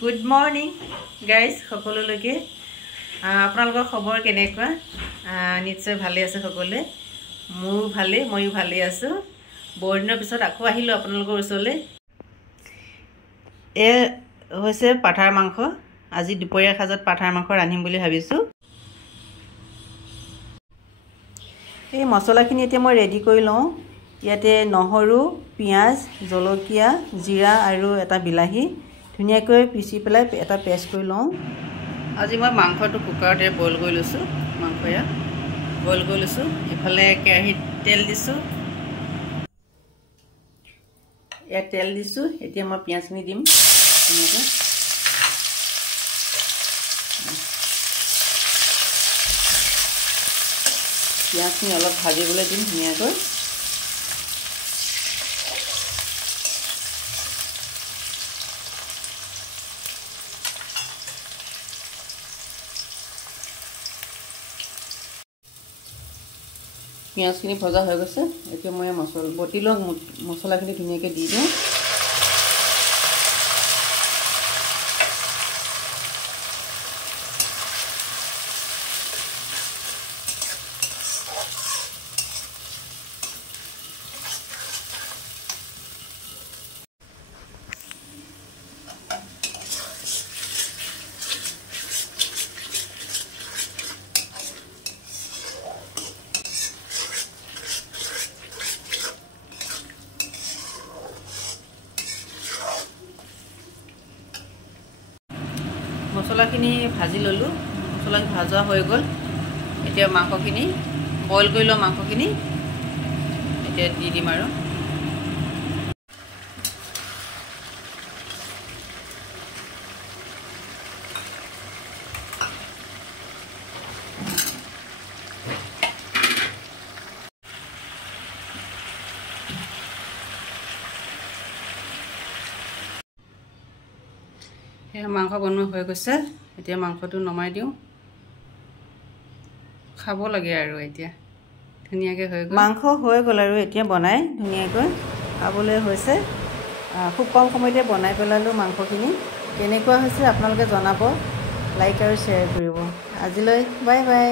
good morning guys সকলোলৈকে আপোনালোকৰ খবৰ কেনেকুৱা নিশ্চয় ভালে আছে সকলোৱে মোৰ ভালে ময়ো ভালে আছো বৰ্ণৰ পিছত আকৌ আহিলো আপোনালোকৰ ওচৰলৈ এ হৈছে পাঠাৰ মাংস আজি দুপৰীয়া খাজত পাঠাৰ মাংস ৰান্ধিম বুলি ভাবিছো এই মছলাখিনি এতিয়া মই ৰেডি কৰি লওঁ ইয়াতে নহৰু পিয়াজ জলকীয়া জিৰা আৰু এটা বিলাহী ধুনিয়াকৈ পিছি পেলাই এটা পেষ্ট কৰি লওঁ আজি মই মাংসটো কুকাৰতে বইল কৰি লৈছো মাংসয়া বইল কৰি লৈছো ইফালে কেৰাহীত তেল দিছো ইয়াত তেল দিছো এতিয়া মই পিয়াজখিনি দিম ধুনিয়াকৈ পিয়াজখিনি অলপ ভাজিবলৈ দিম ধুনিয়াকৈ পিয়াজখিনি ভজা হৈ গৈছে এতিয়া মই বটি লোৱা মছলাখিনি ধুনীয়াকৈ দি দিওঁ মছলাখিনি ভাজি ললো মছলা ভাজা হৈ গ'ল এতিয়া মাংসখিনি বইল কৰি লোৱা মাংসখিনি এতিয়া দি দিম আৰু মাংস বনোৱা হৈ গৈছে এতিয়া মাংসটো নমাই দিওঁ খাব লাগে আৰু এতিয়া ধুনীয়াকৈ হৈ গ'ল মাংস হৈ গ'ল আৰু এতিয়া বনাই ধুনীয়াকৈ খাবলৈ হৈছে খুব কম সময়তে বনাই পেলালোঁ মাংসখিনি কেনেকুৱা হৈছে আপোনালোকে জনাব লাইক আৰু শ্বেয়াৰ কৰিব আজিলৈ বাই বাই